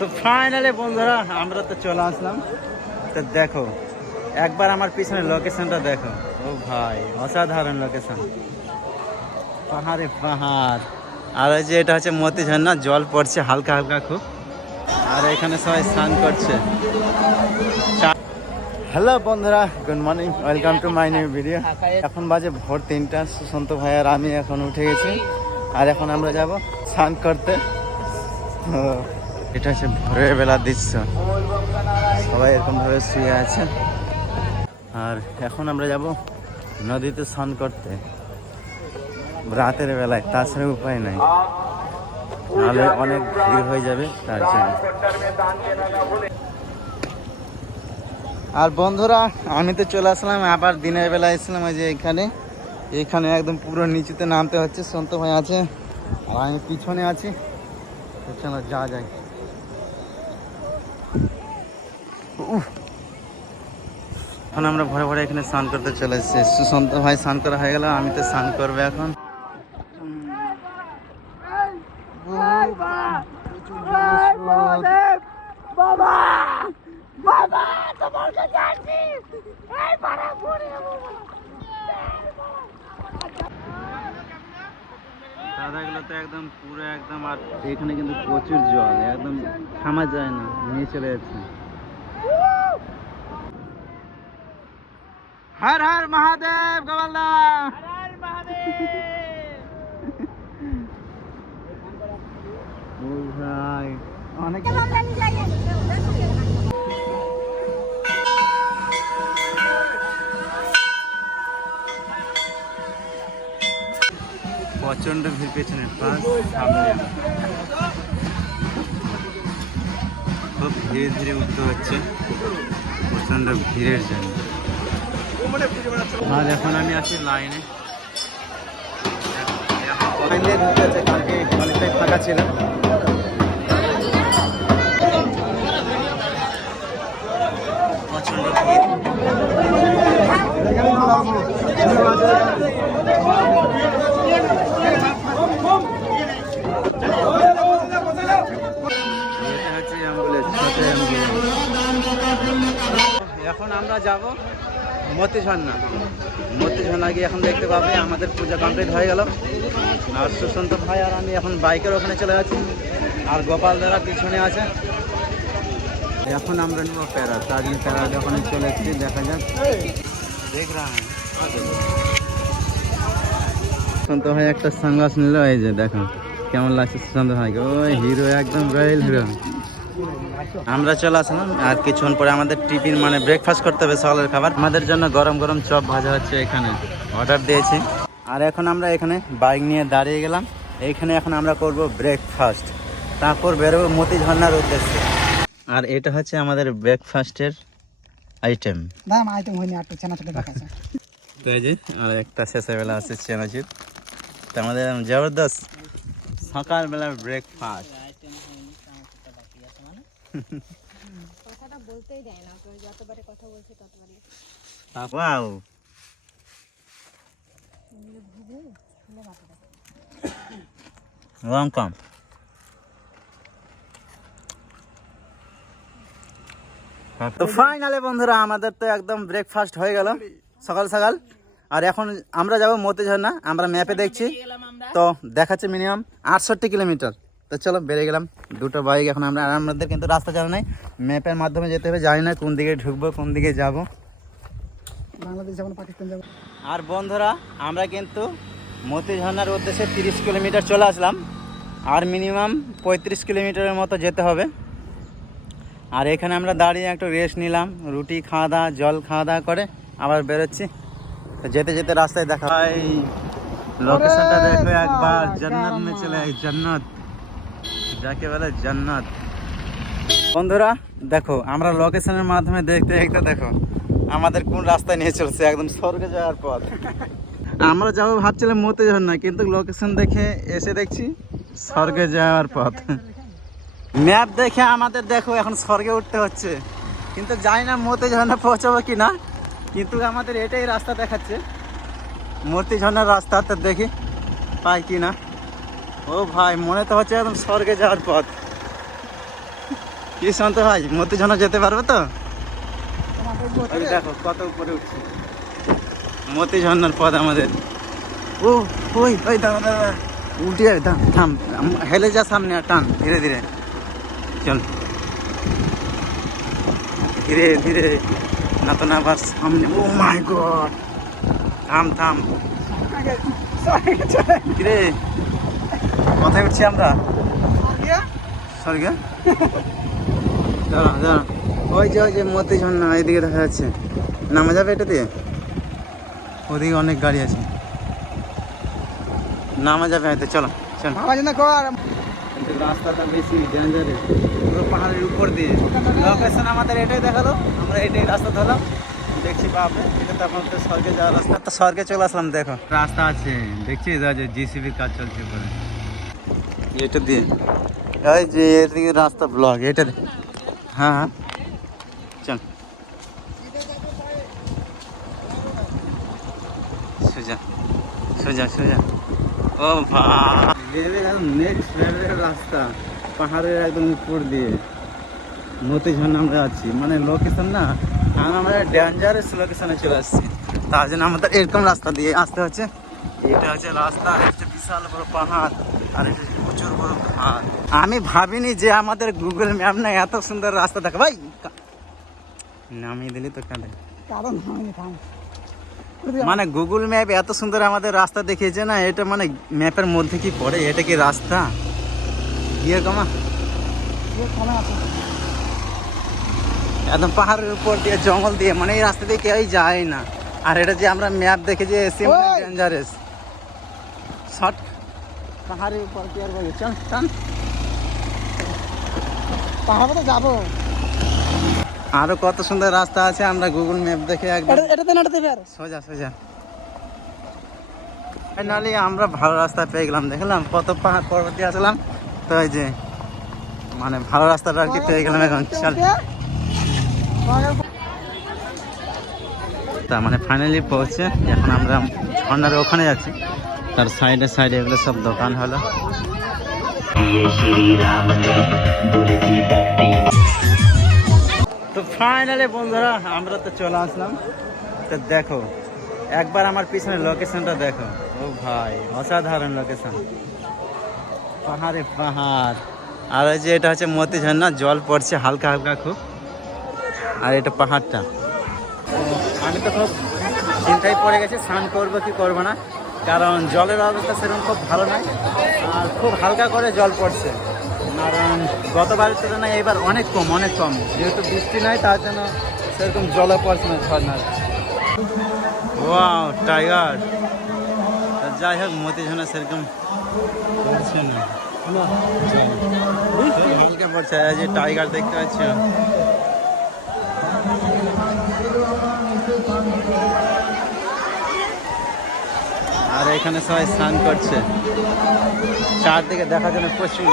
তো ফাইনালি বন্ধুরা আমরা তো চলে আসলাম। তো দেখো একবার আমার পিছনে লোকেশনটা দেখো। ও ভাই অসাধারণ লোকেশন, পাহাড়ে পাহাড়। আর ওই যে এটা হচ্ছে মতি ঝর্ণা, জল পড়ছে হালকা হালকা খুব। আর এখানে সবাই স্নান করছে। হ্যালো বন্ধুরা, good morning, welcome to my new video. এখন বাজে ভোর 3টা। সুশান্ত ভাই আর আমি এখন উঠে গেছি, আর এখন আমরা যাব স্নান করতে। তো এটা হচ্ছে ভোরের বেলার দৃশ্য, সবাই এরকম ভাবে শুয়ে আছে। আর এখন আমরা যাব নদীতে স্নান করতে রাতের বেলায়, তাছাড়া উপায় নাই, নাহলে অনেক ভিড় হয়ে যাবে তার জন্য। আর বন্ধুরা আমি তো চলে আসলাম, আবার দিনের বেলা এসেছিলাম। ওই যে এখানে একদম পুরো নিচুতে নামতে হচ্ছে। সন্ত ভাই আছে আর আমি পিছনে আছি। তো চলো যা যাই। এখন আমরা ভরে ভরে এখানে স্নান করতে চলে এসেছি। সুশান্ত ভাই স্নান করা হয়ে গেল, আমি তো স্নান করবো এখন। দাদাগুলো তো একদম পুরো একদম, আর এখানে কিন্তু প্রচুর জল, একদম থামা যায় না, নিয়ে চলে যাচ্ছে। হর হর মহাদেব গোপালদা, ও ভাই অনেক প্রচন্ড ভিড় পেছনে, সামনে খুব ধীরে ধীরে উঠতে হচ্ছে প্রচন্ড ভিড়ের জন্য। আর এখন আমি আছি লাইনে, ঢুকে আছে, কালকে অনেকটাই ফাঁকা ছিল। প্রচন্ড ভিড়। এখন আমরা যাব মতি ঝর্ণা। মতি ঝর্ণা গিয়ে এখন দেখতে পাবে আমাদের পূজা কমপ্লিট হয়ে গেল। আর সুশান্ত ভাই আর আমি এখন বাইকের ওখানে চলে যাচ্ছি, আর গোপাল দাদা পিছনে আছে। এখন আমরা নেব প্যারা, তার জন্য প্যারা ওখানে চলে এসেছি, দেখা যাক। দেখ রা সুশান্ত ভাই একটা সানগ্লাস নিল, এই যে দেখো কেমন লাগছে সুশান্ত ভাইকে, ওই হিরো, একদম রয়্যাল হিরো। আমরা চলে আসলাম, আর কিছুক্ষণ পরে আমাদের টিফিন মানে ব্রেকফাস্ট করতে হবে, সকালের খাবার। আমাদের জন্য গরম গরম চপ ভাজা হচ্ছে, এখানে অর্ডার দিয়েছি। আর এখন আমরা এখানে বাইক নিয়ে দাঁড়িয়ে গেলাম, এইখানে এখন আমরা করব ব্রেকফাস্ট, তারপর বেরোবো মতি ঝর্ণার উদ্দেশ্যে। আর এটা হচ্ছে আমাদের ব্রেকফাস্টের আইটেম। তো এই যে আর একটা শেষের বেলা আছে চেনাচুর। তো আমাদের জবরদস্ত সকালবেলার ব্রেকফাস্ট। কথাটা বলতেই দেয় না, তো যতবারে কথা বলছে ততবারই। Wow, welcome. তো ফাইনালি বন্ধুরা আমাদের তো একদম ব্রেকফাস্ট হয়ে গেল সকাল সকাল। আর এখন আমরা যাব মতি ঝর্ণা। আমরা ম্যাপে দেখছি তো দেখাচ্ছে মিনিমাম 68 কিলোমিটার। তো চলো বেরিয়ে গেলাম, দুটো বাইক এখন আমরা। আর আমাদের কিন্তু রাস্তা জানা নাই, ম্যাপের মাধ্যমে যেতে হবে, জানি না কোন দিকে ঢুকবো কোন দিকে যাব, বাংলাদেশ যাবো না পাকিস্তান যাবো। আর বন্ধুরা আমরা কিন্তু মতি ঝর্ণার উদ্দেশ্যে 30 কিলোমিটার চলে আসলাম, আর মিনিমাম 35 কিলোমিটারের মতো যেতে হবে। আর এখানে আমরা দাঁড়িয়ে একটু রেস্ট নিলাম, রুটি খাওয়া দাওয়া, জল খাওয়া দাওয়া করে আবার বেরোচ্ছি। তো যেতে যেতে রাস্তায় দেখা হয়, লোকেশনটা দেখো একবার, জান্নাত মে চলে আই, জান্নাত যাকে বলে জান্নাত। বন্ধুরা দেখো আমরা লোকেশনের মাধ্যমে দেখতে দেখতে দেখো আমাদের কোন রাস্তায় নিয়ে চলছে, একদম স্বর্গে যাওয়ার পথ। আমরা যাবো ভাবছিলাম মতি ঝর্ণা, কিন্তু লোকেশন দেখে এসে দেখছি স্বর্গে যাওয়ার পথ। ম্যাপ দেখে আমাদের দেখো এখন স্বর্গে উঠতে হচ্ছে, কিন্তু জানি না মতি ঝর্ণা পৌঁছাবো কি না, কিন্তু আমাদের এটাই রাস্তা দেখাচ্ছে মতি ঝর্ণার রাস্তা। তো দেখি পাই কি না। ও ভাই মনে তো হচ্ছে একদম স্বর্গে যাওয়ার পথ। কি শান্ত ভাই, মতিঝর্ণা যেতে পারবে তো? ওই দেখো কত উপরে উঠছে মতিঝর্ণার পথ আমাদের। ও ওই ওই দাদা দাদা উঠে যাবে, থাম থাম, হেলে যা সামনে, আর টান ধীরে ধীরে, চল ধীরে ধীরে, না তো না আবার সামনে। ও মাই গড, থাম থাম, কিরে কোথায় উঠছি আমরা? স্বর্গে? দাঁড়া দাঁড়া, ওই যে মতিঝর্ণা এইদিকে দেখা যাচ্ছে, নামা যাবে এটা দিয়ে? ওদিকে অনেক গাড়ি আছে, নামা যাবে হয়তো, চলো চল। কিন্তু রাস্তাটা বেশি ডেঞ্জারাস, পুরো পাহাড়ের উপর দিয়ে। লোকেশন আমাদের এটাই দেখালো, আমরা এটাই রাস্তা ধরলাম, দেখছি বাপরে এটা তো এখন তো স্বর্গে যাওয়ার রাস্তা। তো স্বর্গে চলে আসলাম, দেখো রাস্তা আছে দেখছি, যে জিসিবির কাজ চলছে পরে এটা দিয়ে, ওই যে এদিকে রাস্তা ব্লক এটা দিয়ে। হ্যাঁ হ্যাঁ চল সোজা সোজা সোজা। ও ভাই, নেক্সট লেভেলের রাস্তা, পাহাড়ের একদম উপর দিয়ে মতিঝর্ণা আমরা আছি, মানে লোকেশন না, আমরা ডেঞ্জারাস লোকেশনে চলে আসছি, তার জন্য আমাদের এরকম রাস্তা দিয়ে আসতে হচ্ছে। এটা হচ্ছে রাস্তা, আর একটা বিশাল বড় পাহাড়, আর এটা প্রচুর বড় পাহাড়। আমি ভাবিনি যে আমাদের গুগল ম্যাপ না এত সুন্দর রাস্তা দেখে। ভাই নামিয়ে দিলি তো কাঁদে, মানে গুগল ম্যাপ এত সুন্দর আমাদের রাস্তা দেখিয়েছে না, এটা মানে ম্যাপের মধ্যে কি পড়ে, এটা কি রাস্তা? গিয়ে কমা একদম পাহাড়ের উপর দিয়ে জঙ্গল দিয়ে, মানে এই রাস্তা দিয়ে কেউই যায় না। আর এটা যে আমরা ম্যাপ দেখে যে এসে ডেঞ্জারাস শর্ট, পাহাড়ের উপর কি আর বলি, চল চল পাহাড়ে তো যাবো। আরো কত সুন্দর রাস্তা আছে, আমরা গুগল ম্যাপ দেখে একদম সোজা সোজা। ফাইনালি আমরা ভালো রাস্তা পেয়ে গেলাম, দেখলাম কত পাহাড় পর্বত দিয়ে আসলাম, তো এই যে মানে ভালো রাস্তাটা আর কি পেয়ে গেলাম এখন। চল তার মানে ফাইনালি পৌঁছে এখন আমরা ঝর্ণার ওখানে যাচ্ছি, তার সাইডে সাইডে এগুলো সব দোকান হলো। তো ফাইনালি বন্ধুরা আমরা তো চলে আসলাম, তো দেখো একবার আমার পিছনে লোকেশনটা দেখো, ও ভাই অসাধারণ লোকেশন, পাহাড়ে পাহাড়, আর ওই যে এটা হচ্ছে মতিঝর্ণা, জল পড়ছে হালকা হালকা খুব, আর এটা পাহাড়টা। আমি তো খুব চিন্তায় পড়ে গেছি স্নান করবো কি করবো না, কারণ জলের অবস্থা সেরকম খুব ভালো নয়, আর খুব হালকা করে জল পড়ছে, কারণ গতবারের তুলনায় এবার অনেক কম, যেহেতু বৃষ্টি নয় তার জন্য সেরকম জলও পড়ছে না ঝর্ণার। ওয়াও টাইগার, যাই হোক মতিঝর্ণা সেরকম পড়ছে না, হালকা পড়ছে, যে টাইগার দেখতে পাচ্ছি। আর এখানে সবাই স্নান করছে, চারদিকে দেখার জন্য প্রচুর।